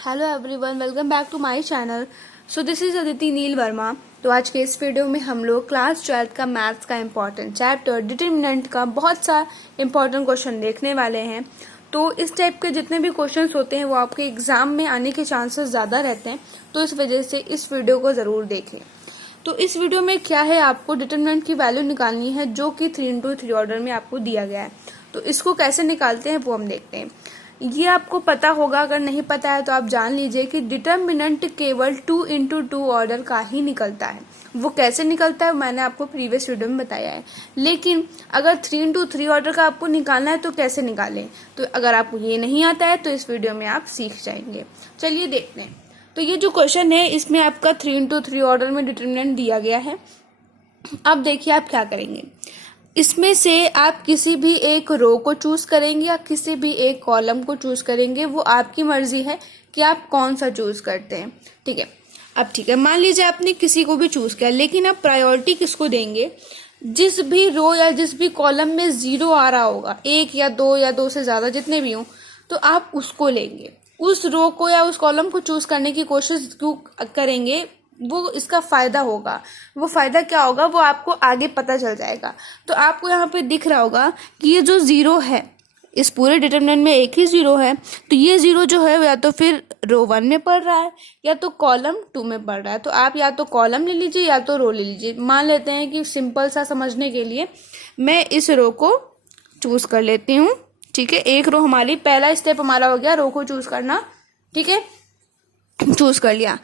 Hello everyone, welcome back to my channel. So this is Aditi Neel Verma. तो आज के इस वीडियो में हम लोग क्लास 12th का मैथ्स का इम्पॉर्टेंट चैप्टर डिटर्मिनेंट का बहुत सा इम्पॉर्टेंट क्वेश्चन देखने वाले हैं। तो इस टाइप के जितने भी क्वेश्चंस होते हैं वो आपके एग्जाम में आने के चांसेस ज़्यादा रहते हैं, तो इस वजह से इस वीडियो को ज़रूर देखें। तो इस वीडियो में क्या है, आपको डिटर्मिनेंट की वैल्यू निकालनी है जो कि 3x3 ऑर्डर में आपको दिया गया है। तो इसको कैसे निकालते हैं वो हम देखते हैं। ये आपको पता होगा, अगर नहीं पता है तो आप जान लीजिए कि डिटर्मिनेंट केवल 2x2 ऑर्डर का ही निकलता है। वो कैसे निकलता है मैंने आपको प्रीवियस वीडियो में बताया है, लेकिन अगर 3x3 ऑर्डर का आपको निकालना है तो कैसे निकालें, तो अगर आपको ये नहीं आता है तो इस वीडियो में आप सीख जाएंगे। चलिए देखते हैं। तो ये जो क्वेश्चन है इसमें आपका 3x3 ऑर्डर में डिटर्मिनेंट दिया गया है। अब देखिए आप क्या करेंगे। इसमें से आप किसी भी एक रो को चूज करेंगे या किसी भी एक कॉलम को चूज करेंगे, वो आपकी मर्जी है कि आप कौन सा चूज करते हैं। ठीक है, अब ठीक है, मान लीजिए आपने किसी को भी चूज किया, लेकिन आप प्रायोरिटी किसको देंगे? जिस भी रो या जिस भी कॉलम में 0 आ रहा होगा, 1 या 2 से ज्यादा जितने भी हों, तो आप उसको लेंगे। उस रो को या उस कॉलम को चूज करने की कोशिश क्यों करेंगे, वो इसका फायदा होगा। वो फायदा क्या होगा वो आपको आगे पता चल जाएगा। तो आपको यहाँ पे दिख रहा होगा कि ये जो 0 है, इस पूरे डिटरमिनेंट में एक ही 0 है, तो ये 0 जो है या तो फिर रो 1 में पड़ रहा है या तो कॉलम 2 में पड़ रहा है। तो आप या तो कॉलम ले लीजिए या तो रो ले लीजिए। मान लेते हैं कि सिंपल सा समझने के लिए मैं इस रो को चूज कर लेती हूँ। ठीक है, एक रो हमारी, पहला स्टेप हमारा हो गया रो को चूज करना। ठीक है, चूज कर लिया।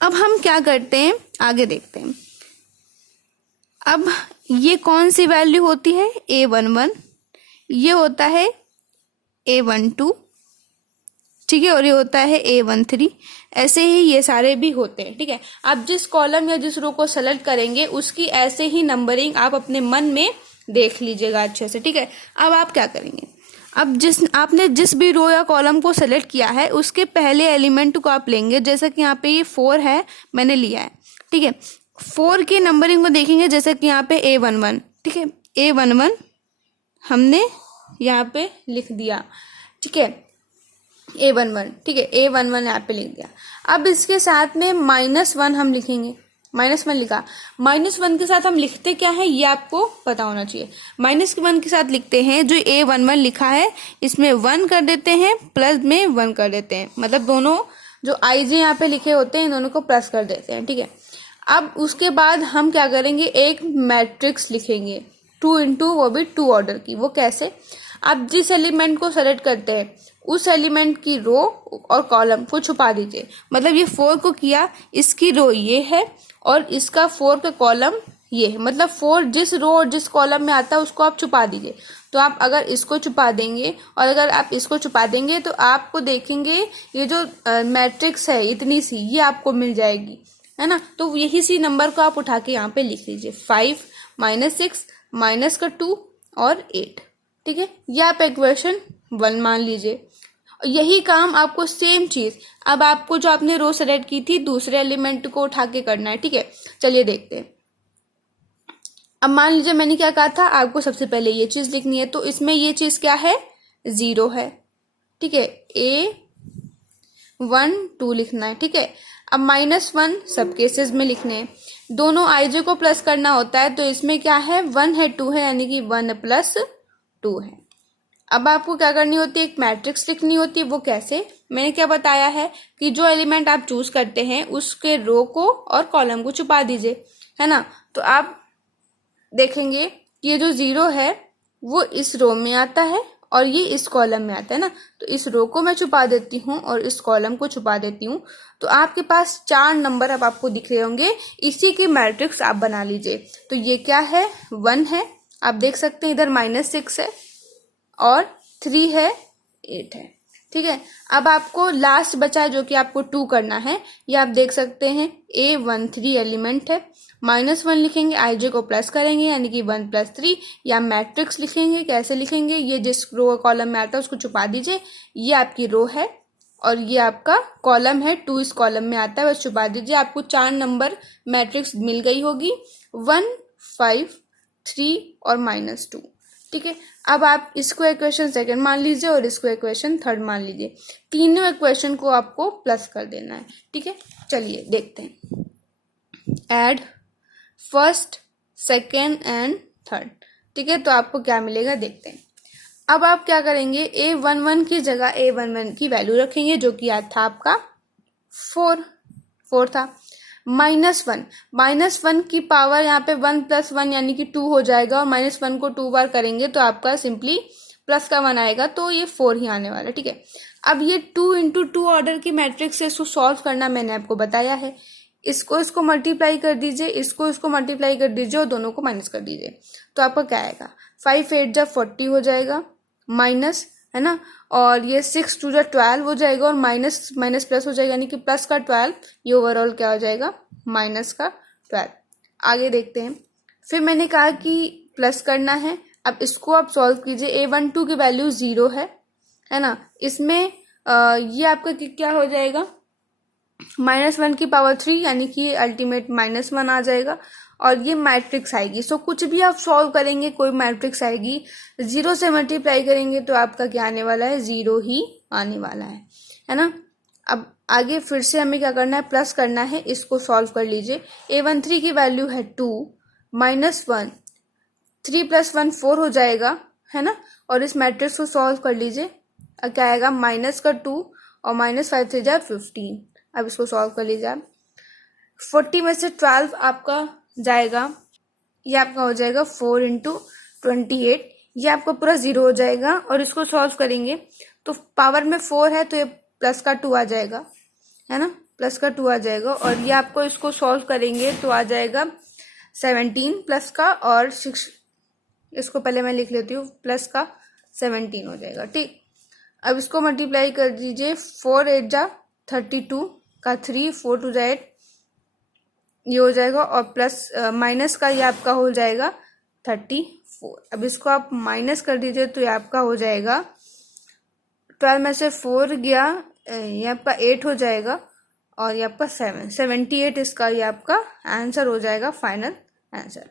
अब हम क्या करते हैं, आगे देखते हैं। अब ये कौन सी वैल्यू होती है? A11, ये होता है A12, ठीक है, और ये होता है A13। ऐसे ही ये सारे भी होते हैं। ठीक है, आप जिस कॉलम या जिस रो को सेलेक्ट करेंगे उसकी ऐसे ही नंबरिंग आप अपने मन में देख लीजिएगा अच्छे से। ठीक है, अब आप क्या करेंगे, अब आपने जिस भी रो या कॉलम को सेलेक्ट किया है उसके पहले एलिमेंट को आप लेंगे। जैसे कि यहाँ पे ये 4 है, मैंने लिया है। ठीक है, 4 की नंबरिंग को देखेंगे, जैसे कि यहाँ पे A11। ठीक है, A11 हमने यहाँ पे लिख दिया। ठीक है, A11, ठीक है, A11 यहाँ पे लिख दिया। अब इसके साथ में -1 हम लिखेंगे। -1 लिखा। -1 के साथ हम लिखते क्या है ये आपको पता होना चाहिए। -1 के साथ लिखते हैं जो A11 लिखा है, इसमें 1 कर देते हैं, प्लस में 1 कर देते हैं। मतलब दोनों जो IG यहाँ पे लिखे होते हैं इन दोनों को प्लस कर देते हैं। ठीक है, अब उसके बाद हम क्या करेंगे, एक मैट्रिक्स लिखेंगे 2x, वो भी 2 ऑर्डर की। वो कैसे? आप जिस एलिमेंट को सेलेक्ट करते हैं उस एलिमेंट की रो और कॉलम को छुपा दीजिए। मतलब ये 4 को किया, इसकी रो ये है और इसका 4 का कॉलम ये है। मतलब 4 जिस रो और जिस कॉलम में आता है उसको आप छुपा दीजिए। तो आप अगर इसको छुपा देंगे और अगर आप इसको छुपा देंगे तो आपको देखेंगे ये जो मैट्रिक्स है इतनी सी, ये आपको मिल जाएगी, है ना। तो यही सी नंबर को आप उठा के यहाँ पे लिख लीजिए, 5 -6 -2 और 8। ठीक है, ये आप इक्वेशन 1 मान लीजिए। यही काम आपको सेम चीज अब आपको जो आपने रो सेलेक्ट की थी दूसरे एलिमेंट को उठा के करना है। ठीक है, चलिए देखते हैं। अब मान लीजिए मैंने क्या कहा था, आपको सबसे पहले ये चीज लिखनी है। तो इसमें ये चीज क्या है, 0 है। ठीक है, A1 2 लिखना है। ठीक है, अब -1 सब केसेस में लिखने हैं। दोनों IJ को प्लस करना होता है, तो इसमें क्या है, 1 है 2 है, यानी कि 1 + 2 है। अब आपको क्या करनी होती है, एक मैट्रिक्स लिखनी होती है। वो कैसे, मैंने क्या बताया है कि जो एलिमेंट आप चूज करते हैं उसके रो को और कॉलम को छुपा दीजिए, है ना। तो आप देखेंगे कि ये जो 0 है वो इस रो में आता है और ये इस कॉलम में आता है ना। तो इस रो को मैं छुपा देती हूँ और इस कॉलम को छुपा देती हूँ। तो आपके पास 4 नंबर अब आपको दिख रहे होंगे, इसी की मैट्रिक्स आप बना लीजिए। तो ये क्या है, 1 है, आप देख सकते हैं इधर -6 है और 3 है, 8 है। ठीक है, अब आपको लास्ट बचा है जो कि आपको 2 करना है। ये आप देख सकते हैं A13 एलिमेंट है। -1 लिखेंगे, IJ को प्लस करेंगे यानी कि 1 + 3, या मैट्रिक्स लिखेंगे। कैसे लिखेंगे, ये जिस रो कॉलम में आता है उसको छुपा दीजिए। ये आपकी रो है और ये आपका कॉलम है, 2 इस कॉलम में आता है, बस छुपा दीजिए। आपको 4 नंबर मैट्रिक्स मिल गई होगी, 1 5 3 और -2। ठीक है। अब आप इसको इक्वेशन सेकंड मान लीजिए और इसको इक्वेशन थर्ड मान लीजिए, तीनों इक्वेशन को आपको प्लस कर देना है। ठीक है, चलिए देखते हैं। Add first, second and third. ठीक है, तो आपको क्या मिलेगा देखते हैं। अब आप क्या करेंगे, A11 की जगह A11 की वैल्यू रखेंगे जो कि आज था आपका 4 था। -1 की पावर यहाँ पे 1 + 1 यानी कि 2 हो जाएगा, और -1 को 2 बार करेंगे तो आपका सिंपली प्लस का 1 आएगा, तो ये 4 ही आने वाला है। ठीक है, अब ये 2 × 2 ऑर्डर की मैट्रिक्स से इसको सॉल्व करना मैंने आपको बताया है। इसको मल्टीप्लाई कर दीजिए, इसको मल्टीप्लाई कर दीजिए और दोनों को माइनस कर दीजिए, तो आपका क्या आएगा, 5 8 जा 40 हो जाएगा, माइनस है ना, और ये 6 2 जा 12 हो जाएगा, और माइनस माइनस प्लस हो जाएगा, यानी कि प्लस का 12, ये ओवरऑल क्या हो जाएगा, माइनस का 12। आगे देखते हैं। फिर मैंने कहा कि प्लस करना है, अब इसको आप सॉल्व कीजिए। A12 की वैल्यू 0 है ना, इसमें ये आपका क्या हो जाएगा, -1 की पावर 3 यानी कि अल्टीमेट -1 आ जाएगा, और ये मैट्रिक्स आएगी। सो कुछ भी आप सॉल्व करेंगे कोई मैट्रिक्स आएगी, 0 से मल्टीप्लाई करेंगे तो आपका क्या आने वाला है, 0 ही आने वाला है ना। अब आगे फिर से हमें क्या करना है, प्लस करना है, इसको सॉल्व कर लीजिए। A13 की वैल्यू है 2, -1, 3 + 1 4 हो जाएगा, है ना, और इस मैट्रिक्स को सॉल्व कर लीजिए। अब क्या आएगा, माइनस का 2 और -5 3 जा 15। अब इसको सॉल्व कर लीजिए आप, 40 में से 12 आपका जाएगा, ये आपका हो जाएगा 4 × 28, ये आपका पूरा 0 हो जाएगा, और इसको सॉल्व करेंगे तो पावर में 4 है तो ये प्लस का 2 आ जाएगा, है ना, प्लस का 2 आ जाएगा, और ये आपको इसको सॉल्व करेंगे तो आ जाएगा 17 प्लस का और 6, इसको पहले मैं लिख लेती हूँ, प्लस का 17 हो जाएगा। ठीक, अब इसको मल्टीप्लाई कर दीजिए, 4 8 जा 32 का 3, 4 2 जा 8, ये हो जाएगा, और प्लस माइनस का ये आपका हो जाएगा 34। अब इसको आप माइनस कर दीजिए तो ये आपका हो जाएगा, 12 में से 4 गया, ये आपका 8 हो जाएगा, और ये आपका 78 इसका ये आपका आंसर हो जाएगा, फाइनल आंसर।